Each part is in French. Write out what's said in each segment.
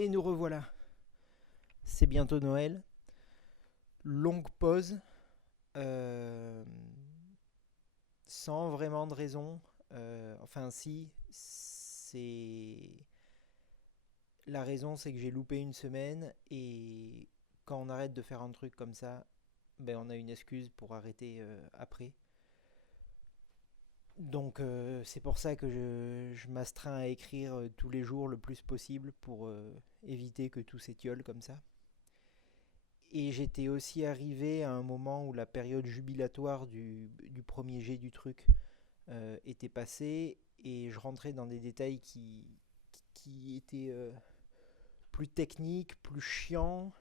Et nous revoilà. C'est bientôt Noël. Longue pause. euh, Sans vraiment de raison. Enfin, si. La raison, c'est que j'ai loupé une semaine. Et quand on arrête de faire un truc comme ça, ben, on a une excuse pour arrêter après. Donc, c'est pour ça que je m'astreins à écrire tous les jours le plus possible pour éviter que tout s'étiole comme ça. Et j'étais aussi arrivé à un moment où la période jubilatoire du premier jet du truc était passée et je rentrais dans des détails qui étaient plus techniques, plus chiants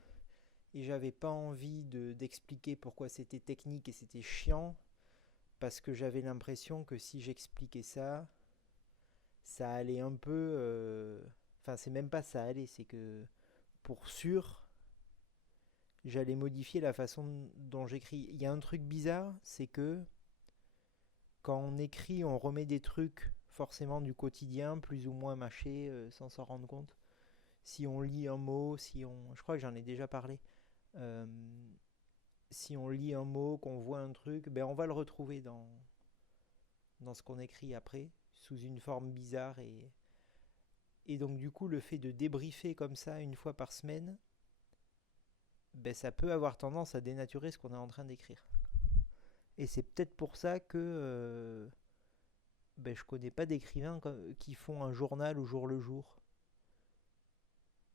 et j'avais pas envie d'expliquer pourquoi c'était technique et c'était chiant parce que j'avais l'impression que si j'expliquais ça, ça allait un peu... Enfin, c'est même pas ça allait, c'est que pour sûr, j'allais modifier la façon dont j'écris. Il y a un truc bizarre, c'est que quand on écrit, on remet des trucs forcément du quotidien, plus ou moins mâchés, sans s'en rendre compte. Si on lit un mot, si on... Je crois que j'en ai déjà parlé. Euh, Si on lit un mot, qu'on voit un truc, ben on va le retrouver dans ce qu'on écrit après, sous une forme bizarre. Et donc du coup, le fait de débriefer comme ça une fois par semaine, ben, ça peut avoir tendance à dénaturer ce qu'on est en train d'écrire. Et c'est peut-être pour ça que ben, je connais pas d'écrivains qui font un journal au jour le jour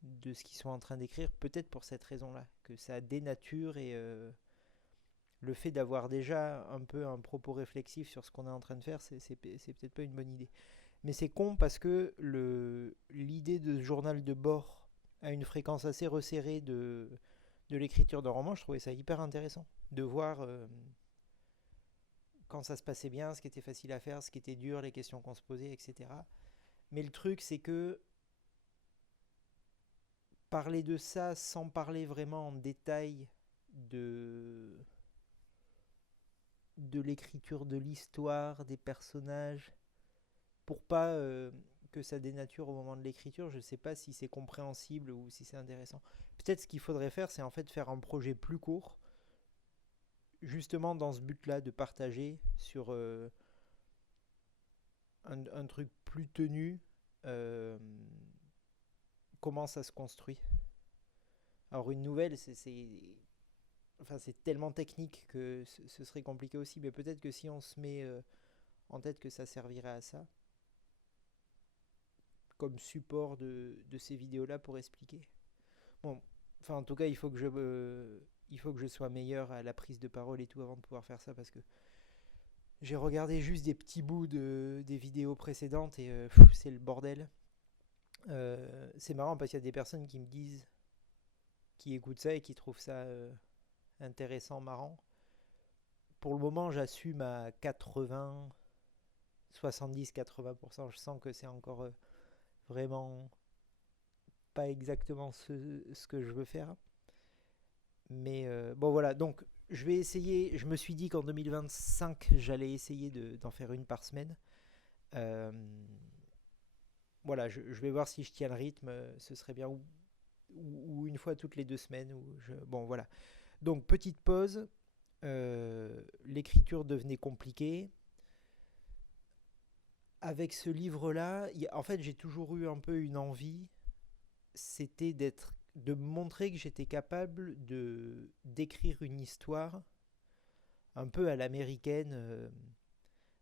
de ce qu'ils sont en train d'écrire, peut-être pour cette raison-là, que ça dénature et le fait d'avoir déjà un peu un propos réflexif sur ce qu'on est en train de faire, c'est peut-être pas une bonne idée. Mais c'est con parce que l'idée de ce journal de bord à une fréquence assez resserrée de l'écriture de roman, je trouvais ça hyper intéressant de voir quand ça se passait bien, ce qui était facile à faire, ce qui était dur, les questions qu'on se posait, etc. Mais le truc, c'est que parler de ça sans parler vraiment en détail de, de l'écriture de l'histoire, des personnages, pour pas que ça dénature au moment de l'écriture, je sais pas si c'est compréhensible ou si c'est intéressant. Peut-être ce qu'il faudrait faire, c'est en fait faire un projet plus court, justement dans ce but-là de partager sur un truc plus tenu, euh, comment ça se construit. Alors une nouvelle, enfin, c'est tellement technique que ce serait compliqué aussi, mais peut-être que si on se met en tête que ça servirait à ça, comme support de ces vidéos-là pour expliquer. Bon, enfin en tout cas, il faut que je sois meilleur à la prise de parole et tout avant de pouvoir faire ça parce que j'ai regardé juste des petits bouts des vidéos précédentes et c'est le bordel. C'est marrant parce qu'il y a des personnes qui me disent, qui écoutent ça et qui trouvent ça intéressant, marrant. Pour le moment, j'assume à 80, 70-80%. Je sens que c'est encore vraiment pas exactement ce que je veux faire. Mais bon, voilà. Donc, je vais essayer. Je me suis dit qu'en 2025, j'allais essayer d'en faire une par semaine. Euh, voilà, je vais voir si je tiens le rythme. Ce serait bien. Ou une fois toutes les 2 semaines. Bon, voilà. Donc, petite pause. L'écriture devenait compliquée. Avec ce livre-là, en fait, j'ai toujours eu un peu une envie, c'était de me montrer que j'étais capable d'écrire une histoire un peu à l'américaine,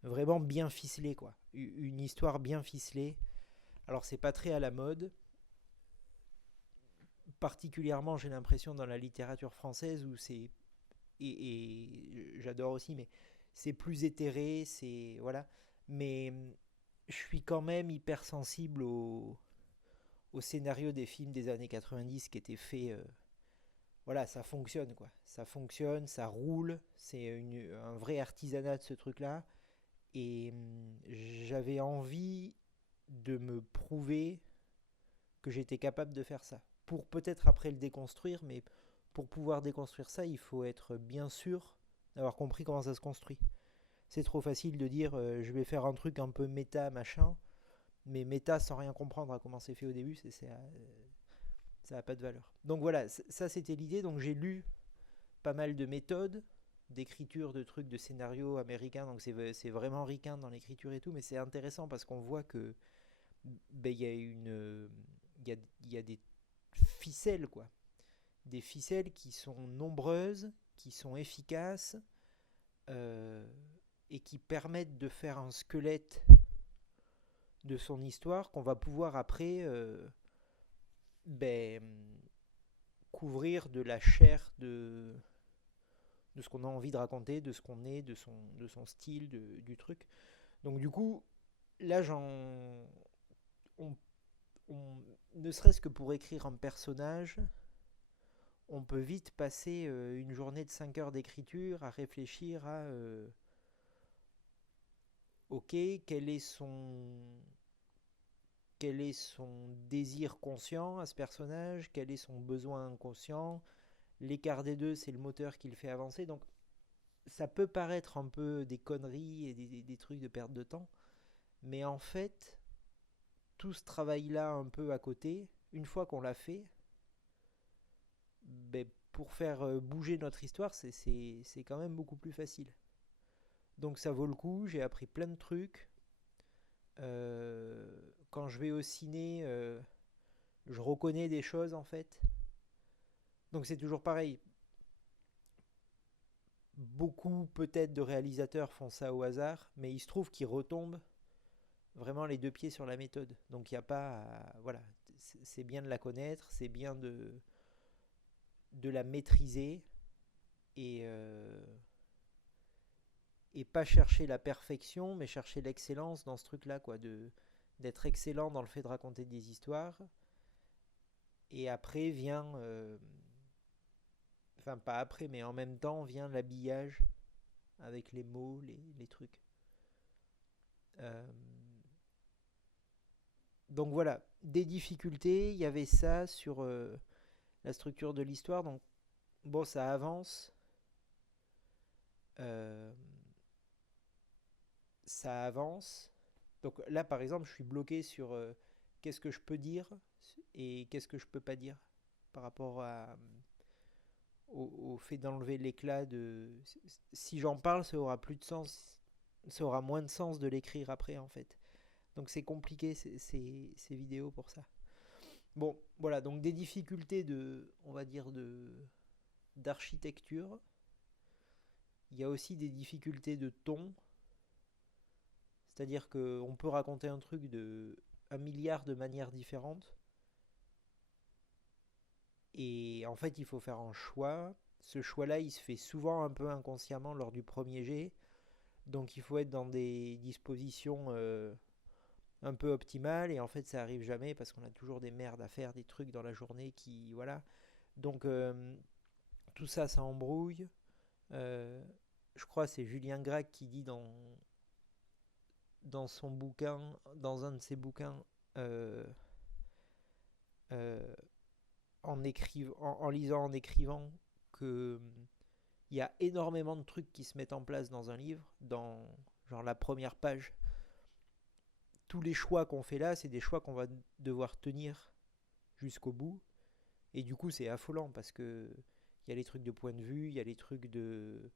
vraiment bien ficelée, quoi. Une histoire bien ficelée. Alors, c'est pas très à la mode, particulièrement, j'ai l'impression, dans la littérature française où c'est. Et j'adore aussi, mais c'est plus éthéré, c'est. Voilà. Mais je suis quand même hyper sensible au scénario des films des années 90 qui étaient faits. Voilà, ça fonctionne quoi. Ça fonctionne, ça roule. C'est un vrai artisanat de ce truc-là. Et j'avais envie de me prouver que j'étais capable de faire ça. Pour peut-être après le déconstruire, mais pour pouvoir déconstruire ça, il faut être bien sûr d'avoir compris comment ça se construit. C'est trop facile de dire je vais faire un truc un peu méta, machin, mais méta sans rien comprendre à comment c'est fait au début, ça n'a pas de valeur. Donc voilà, ça c'était l'idée. Donc j'ai lu pas mal de méthodes d'écriture de trucs de scénarios américains, donc c'est vraiment ricain dans l'écriture et tout, mais c'est intéressant parce qu'on voit que ben, il y a une il y a des ficelles quoi, des ficelles qui sont nombreuses, qui sont efficaces euh, et qui permettent de faire un squelette de son histoire qu'on va pouvoir après ben, couvrir de la chair de ce qu'on a envie de raconter, de ce qu'on est, de son style, du truc. Donc du coup, là, on, ne serait-ce que pour écrire un personnage, on peut vite passer une journée de 5 heures d'écriture à réfléchir à ok, quel est son désir conscient à ce personnage, quel est son besoin inconscient. L'écart des deux, c'est le moteur qui le fait avancer. Donc ça peut paraître un peu des conneries et des trucs de perte de temps, mais en fait, tout ce travail-là un peu à côté, une fois qu'on l'a fait, ben, pour faire bouger notre histoire, c'est quand même beaucoup plus facile. Donc ça vaut le coup, j'ai appris plein de trucs. Quand je vais au ciné, je reconnais des choses en fait. Donc c'est toujours pareil. Beaucoup peut-être de réalisateurs font ça au hasard, mais il se trouve qu'ils retombent vraiment les deux pieds sur la méthode. Donc il n'y a pas voilà, c'est bien de la connaître, c'est bien de la maîtriser et pas chercher la perfection, mais chercher l'excellence dans ce truc-là, quoi, d'être excellent dans le fait de raconter des histoires. Et après vient, enfin pas après, mais en même temps vient l'habillage avec les mots, les trucs. Euh, donc voilà, des difficultés, il y avait ça sur la structure de l'histoire. Donc bon, ça avance. Euh, ça avance. Donc là, par exemple, je suis bloqué sur qu'est-ce que je peux dire et qu'est-ce que je peux pas dire par rapport au fait d'enlever l'éclat de. Si j'en parle, ça aura plus de sens, ça aura moins de sens de l'écrire après en fait. Donc c'est compliqué ces vidéos pour ça. Bon, voilà, donc des difficultés de, on va dire d'architecture. Il y a aussi des difficultés de ton, c'est-à-dire qu'on peut raconter un truc de un milliard de manières différentes. Et en fait, il faut faire un choix. Ce choix-là, il se fait souvent un peu inconsciemment lors du premier jet. Donc il faut être dans des dispositions un peu optimales. Et en fait, ça arrive jamais parce qu'on a toujours des merdes à faire, des trucs dans la journée qui. Voilà. Donc tout ça, ça embrouille. Euh, je crois que c'est Julien Gracq qui dit dans son bouquin, dans un de ses bouquins, euh, euh, en lisant, en écrivant, que il y a énormément de trucs qui se mettent en place dans un livre, dans genre la première page. Tous les choix qu'on fait là, c'est des choix qu'on va devoir tenir jusqu'au bout. Et du coup, c'est affolant parce que il y a les trucs de point de vue, il y a les trucs de,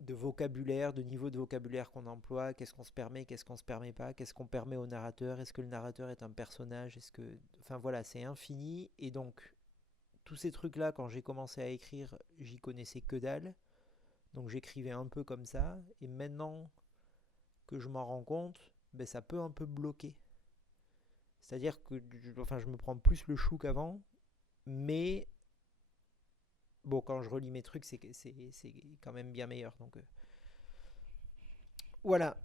de vocabulaire, de niveau de vocabulaire qu'on emploie, qu'est-ce qu'on se permet, qu'est-ce qu'on se permet pas, qu'est-ce qu'on permet au narrateur, est-ce que le narrateur est un personnage, est-ce que. Enfin voilà, c'est infini. Et donc, tous ces trucs-là, quand j'ai commencé à écrire, j'y connaissais que dalle. Donc j'écrivais un peu comme ça. Et maintenant que je m'en rends compte, ben, ça peut un peu bloquer. C'est-à-dire que enfin, je me prends plus le chou qu'avant. Mais bon, quand je relis mes trucs, c'est quand même bien meilleur. Donc voilà.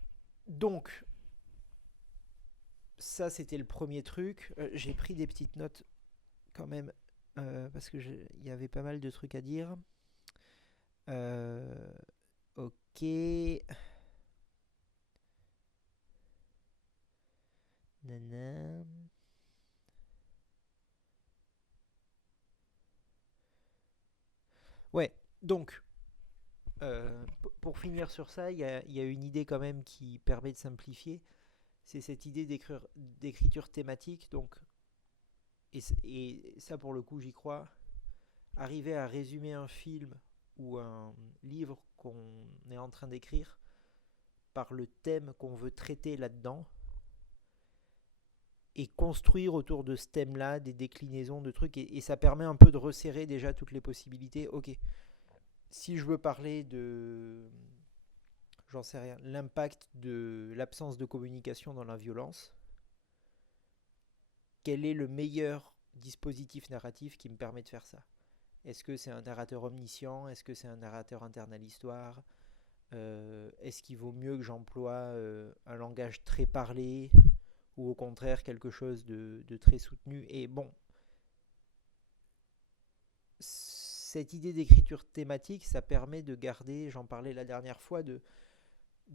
Donc ça, c'était le premier truc. J'ai pris des petites notes quand même parce que il y avait pas mal de trucs à dire. Euh, ok. Nanana. Ouais, donc, pour finir sur ça, il y a une idée quand même qui permet de simplifier. C'est cette idée d'écriture thématique. Donc, et ça pour le coup j'y crois, arriver à résumer un film ou un livre qu'on est en train d'écrire par le thème qu'on veut traiter là-dedans et construire autour de ce thème-là des déclinaisons de trucs et ça permet un peu de resserrer déjà toutes les possibilités. Ok, si je veux parler de, j'en sais rien, l'impact de l'absence de communication dans la violence, quel est le meilleur dispositif narratif qui me permet de faire ça? Est-ce que c'est un narrateur omniscient? Est-ce que c'est un narrateur interne à l'histoire? Est-ce qu'il vaut mieux que j'emploie un langage très parlé ou au contraire quelque chose de très soutenu? Et bon, cette idée d'écriture thématique, ça permet de garder, j'en parlais la dernière fois, de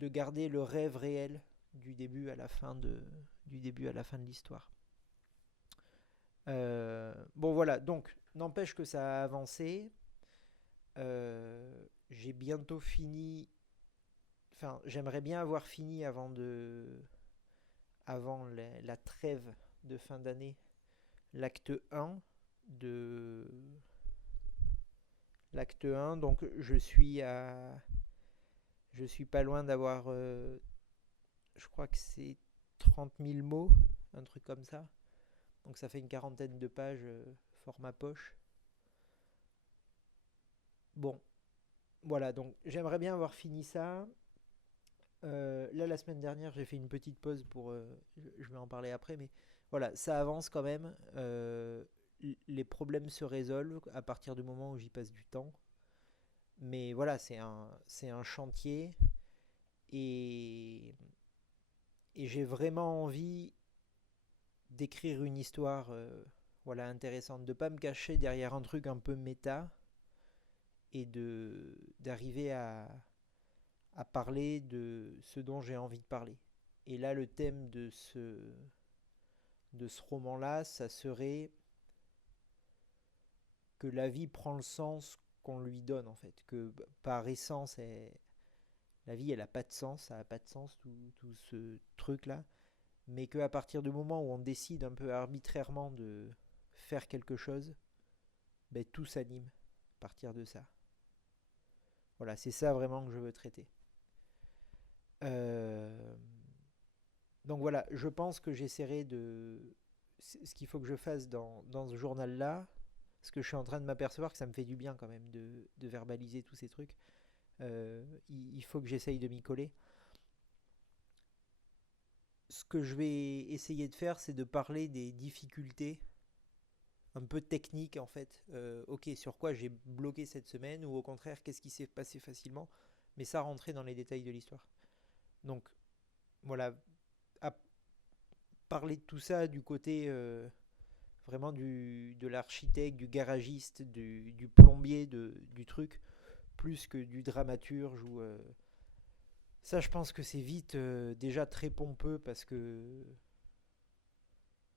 garder le rêve réel du début à la fin de l'histoire. Bon voilà, donc n'empêche que ça a avancé. J'ai bientôt fini. Enfin, j'aimerais bien avoir fini avant la trêve de fin d'année, l'acte 1 de l'acte 1. Donc je suis pas loin d'avoir je crois que c'est 30 000 mots, un truc comme ça. Donc ça fait une quarantaine de pages format poche. Bon, voilà, donc j'aimerais bien avoir fini ça. Là, la semaine dernière, j'ai fait une petite pause pour. Je vais en parler après, mais voilà, ça avance quand même. Les problèmes se résolvent à partir du moment où j'y passe du temps. Mais voilà, c'est un chantier et, et j'ai vraiment envie d'écrire une histoire voilà, intéressante, de pas me cacher derrière un truc un peu méta et d'arriver à parler de ce dont j'ai envie de parler. Et là, le thème de ce roman-là, ça serait que la vie prend le sens qu'on lui donne, en fait. Que par essence, la vie, elle n'a pas de sens, ça n'a pas de sens, tout ce truc-là. Mais qu'à partir du moment où on décide un peu arbitrairement de faire quelque chose, ben, tout s'anime à partir de ça. Voilà, c'est ça vraiment que je veux traiter. Euh, Donc voilà, je pense que j'essaierai de. Ce qu'il faut que je fasse dans ce journal-là, parce que je suis en train de m'apercevoir que ça me fait du bien quand même de verbaliser tous ces trucs. Il faut que j'essaye de m'y coller. Ce que je vais essayer de faire, c'est de parler des difficultés un peu techniques en fait. Ok, sur quoi j'ai bloqué cette semaine, ou au contraire, qu'est-ce qui s'est passé facilement, mais ça rentrer dans les détails de l'histoire. Donc voilà, à parler de tout ça du côté vraiment de l'architecte, du garagiste, du plombier du truc, plus que du dramaturge. Ça, je pense que c'est vite déjà très pompeux parce que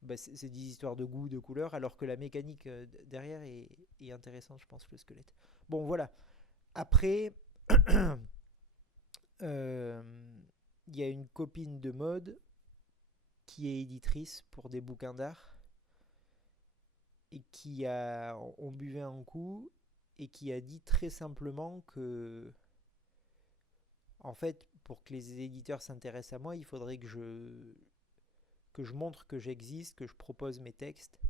bah, c'est des histoires de goût, de couleur, alors que la mécanique derrière est intéressante, je pense, le squelette. Bon, voilà. Après, euh, il y a une copine de mode qui est éditrice pour des bouquins d'art et on buvait un coup et qui a dit très simplement que, en fait, pour que les éditeurs s'intéressent à moi, il faudrait que je montre que j'existe, que je propose mes textes.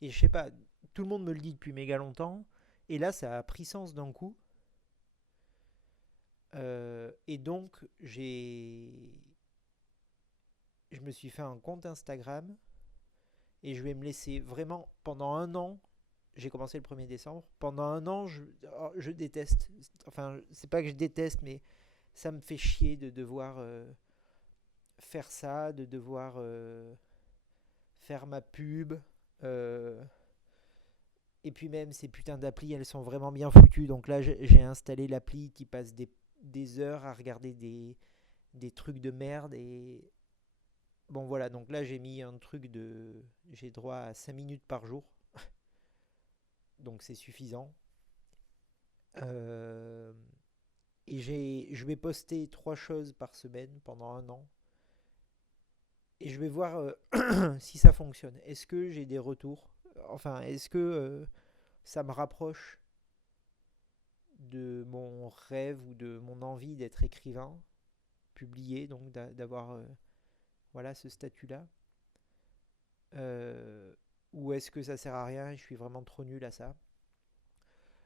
Et je sais pas, tout le monde me le dit depuis méga longtemps, et là, ça a pris sens d'un coup. Et donc, je me suis fait un compte Instagram et je vais me laisser vraiment pendant un an. J'ai commencé le 1er décembre. Pendant un an, je déteste. Enfin, c'est pas que je déteste, mais ça me fait chier de devoir faire ça, de devoir faire ma pub. Euh, et puis même, ces putains d'applis, elles sont vraiment bien foutues. Donc là, j'ai installé l'appli qui passe des heures à regarder des trucs de merde. Et bon, voilà. Donc là, j'ai mis un truc de. J'ai droit à 5 minutes par jour. Donc c'est suffisant. Euh, et je vais poster 3 choses par semaine pendant un an. et je vais voir si ça fonctionne. Est-ce que j'ai des retours? Enfin, est-ce que ça me rapproche de mon rêve ou de mon envie d'être écrivain, publié, donc d'avoir voilà, ce statut-là? Euh, ou est-ce que ça sert à rien et je suis vraiment trop nul à ça?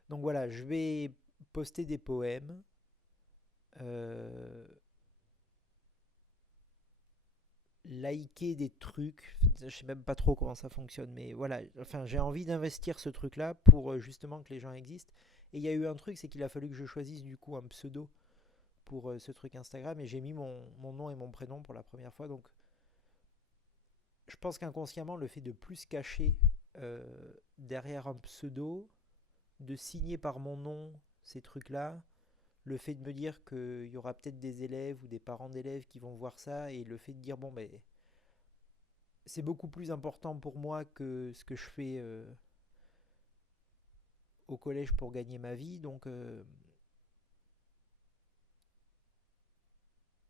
Donc voilà, je vais poster des poèmes, euh, liker des trucs. Je sais même pas trop comment ça fonctionne, mais voilà. Enfin, j'ai envie d'investir ce truc-là pour justement que les gens existent. Et il y a eu un truc, c'est qu'il a fallu que je choisisse du coup un pseudo pour ce truc Instagram et j'ai mis mon nom et mon prénom pour la première fois. Donc je pense qu'inconsciemment, le fait de plus se cacher derrière un pseudo, de signer par mon nom ces trucs-là, le fait de me dire qu'il y aura peut-être des élèves ou des parents d'élèves qui vont voir ça et le fait de dire bon ben c'est beaucoup plus important pour moi que ce que je fais au collège pour gagner ma vie. Donc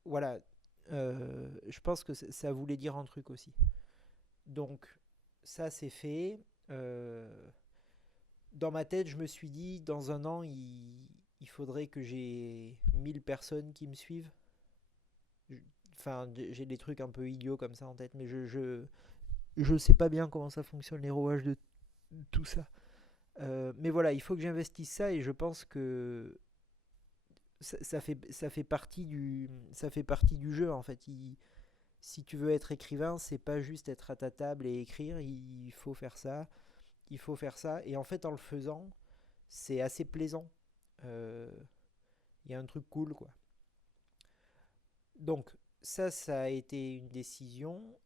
voilà, je pense que ça voulait dire un truc aussi. Donc ça c'est fait. Euh, dans ma tête, je me suis dit, dans un an, il faudrait que j'ai 1000 personnes qui me suivent. Enfin, j'ai des trucs un peu idiots comme ça en tête, mais je sais pas bien comment ça fonctionne, les rouages de tout ça. Mais voilà, il faut que j'investisse ça et je pense que ça fait partie du jeu en fait. Si tu veux être écrivain, c'est pas juste être à ta table et écrire, il faut faire ça, il faut faire ça. Et en fait, en le faisant, c'est assez plaisant. Euh, Il y a un truc cool quoi. Donc, ça a été une décision.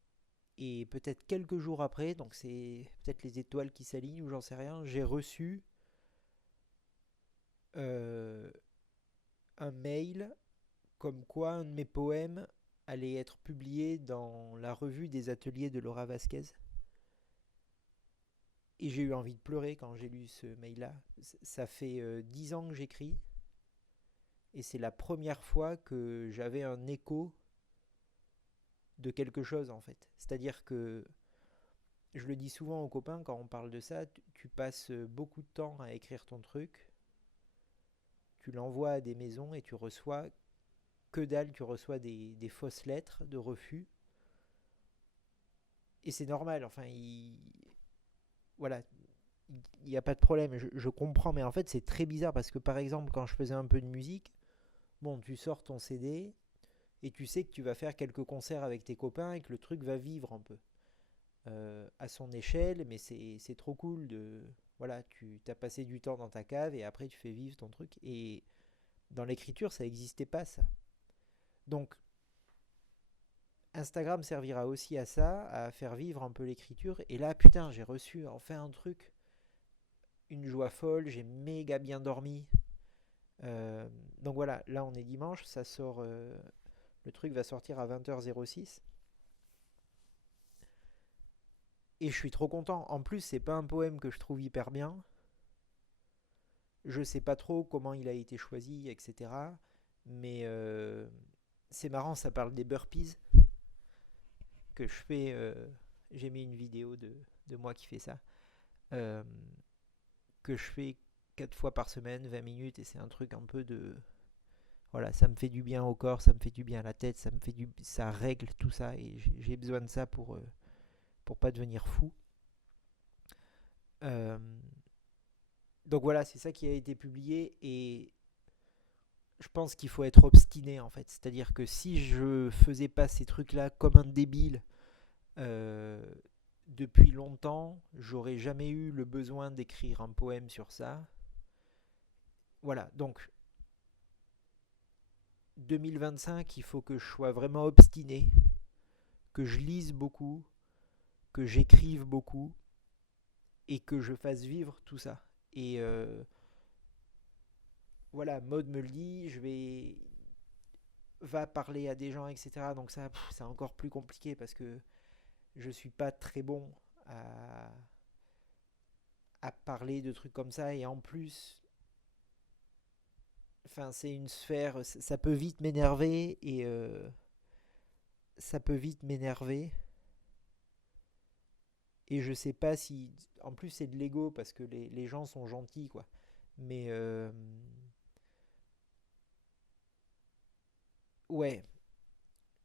Et peut-être quelques jours après, donc c'est peut-être les étoiles qui s'alignent ou j'en sais rien, j'ai reçu euh, un mail comme quoi un de mes poèmes allait être publié dans la revue des ateliers de Laura Vasquez. Et j'ai eu envie de pleurer quand j'ai lu ce mail-là. Ça fait 10 ans que j'écris et c'est la première fois que j'avais un écho de quelque chose en fait. C'est-à-dire que je le dis souvent aux copains quand on parle de ça, tu passes beaucoup de temps à écrire ton truc, tu l'envoies à des maisons et tu reçois que dalle, tu reçois des fausses lettres de refus. Et c'est normal, enfin, voilà, il n'y a pas de problème, je comprends, mais en fait c'est très bizarre parce que par exemple quand je faisais un peu de musique, bon tu sors ton CD et tu sais que tu vas faire quelques concerts avec tes copains et que le truc va vivre un peu à son échelle, mais c'est trop cool de... Voilà, tu as passé du temps dans ta cave et après tu fais vivre ton truc. Et dans l'écriture, ça n'existait pas ça. Donc Instagram servira aussi à ça, à faire vivre un peu l'écriture. Et là, putain, j'ai reçu enfin un truc, une joie folle, j'ai méga bien dormi. Euh, donc voilà, là on est dimanche, ça sort, le truc va sortir à 20h06. Et je suis trop content. En plus, c'est pas un poème que je trouve hyper bien. Je sais pas trop comment il a été choisi, etc. Mais c'est marrant, ça parle des burpees que je fais. J'ai mis une vidéo de moi qui fait ça. Euh, que je fais 4 fois par semaine, 20 minutes, et c'est un truc un peu de... Voilà, ça me fait du bien au corps, ça me fait du bien à la tête, ça règle tout ça, et j'ai besoin de ça pour pas devenir fou. Euh, donc voilà, c'est ça qui a été publié, et je pense qu'il faut être obstiné en fait. C'est-à-dire que si je faisais pas ces trucs-là comme un débile euh, depuis longtemps, j'aurais jamais eu le besoin d'écrire un poème sur ça. Voilà, donc 2025, il faut que je sois vraiment obstiné, que je lise beaucoup, que j'écrive beaucoup et que je fasse vivre tout ça. Et voilà, Mode me le dit, je vais va parler à des gens, etc. Donc ça, c'est encore plus compliqué parce que je suis pas très bon à, à parler de trucs comme ça et en plus, enfin c'est une sphère, ça peut vite m'énerver et ça peut vite m'énerver. Et je sais pas si. En plus, c'est de l'ego parce que les gens sont gentils, quoi. Mais ouais,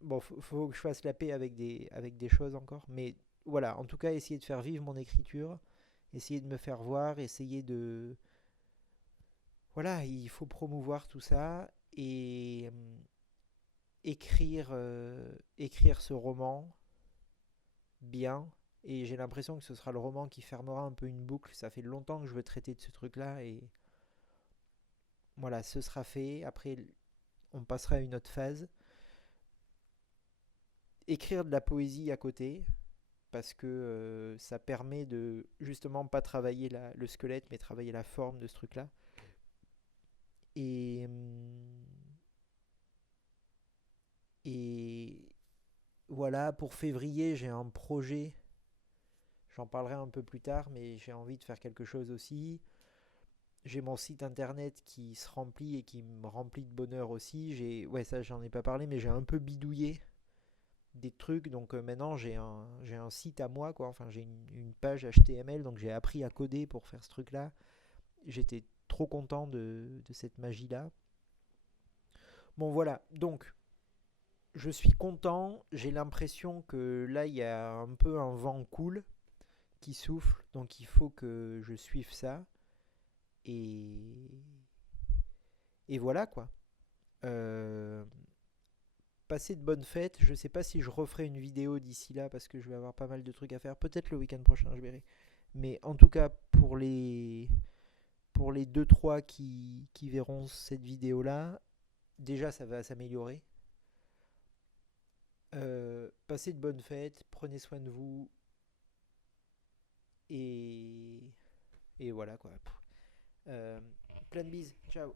bon, faut que je fasse la paix avec des choses encore. Mais voilà, en tout cas, essayer de faire vivre mon écriture, essayer de me faire voir, essayer de. Voilà, il faut promouvoir tout ça et écrire ce roman bien. Et j'ai l'impression que ce sera le roman qui fermera un peu une boucle. Ça fait longtemps que je veux traiter de ce truc-là et voilà, ce sera fait. Après, on passera à une autre phase. Écrire de la poésie à côté, parce que ça permet de justement pas travailler le squelette, mais travailler la forme de ce truc-là. Et, et voilà, pour février, j'ai un projet. J'en parlerai un peu plus tard, mais j'ai envie de faire quelque chose aussi. J'ai mon site internet qui se remplit et qui me remplit de bonheur aussi. Ouais, ça j'en ai pas parlé, mais j'ai un peu bidouillé des trucs. Donc maintenant j'ai un site à moi, quoi. Enfin, j'ai une page HTML, donc j'ai appris à coder pour faire ce truc-là. J'étais trop content de cette magie-là. Bon, voilà. Donc, je suis content. J'ai l'impression que là, il y a un peu un vent cool qui souffle. Donc, il faut que je suive ça. Et, et voilà, quoi. Euh, Passer de bonnes fêtes. Je sais pas si je referai une vidéo d'ici là parce que je vais avoir pas mal de trucs à faire. Peut-être le week-end prochain, je verrai. Mais en tout cas, pour les deux trois qui verront cette vidéo-là, déjà ça va s'améliorer. Passez de bonnes fêtes, prenez soin de vous et, et voilà quoi. Euh, Plein de bises, ciao.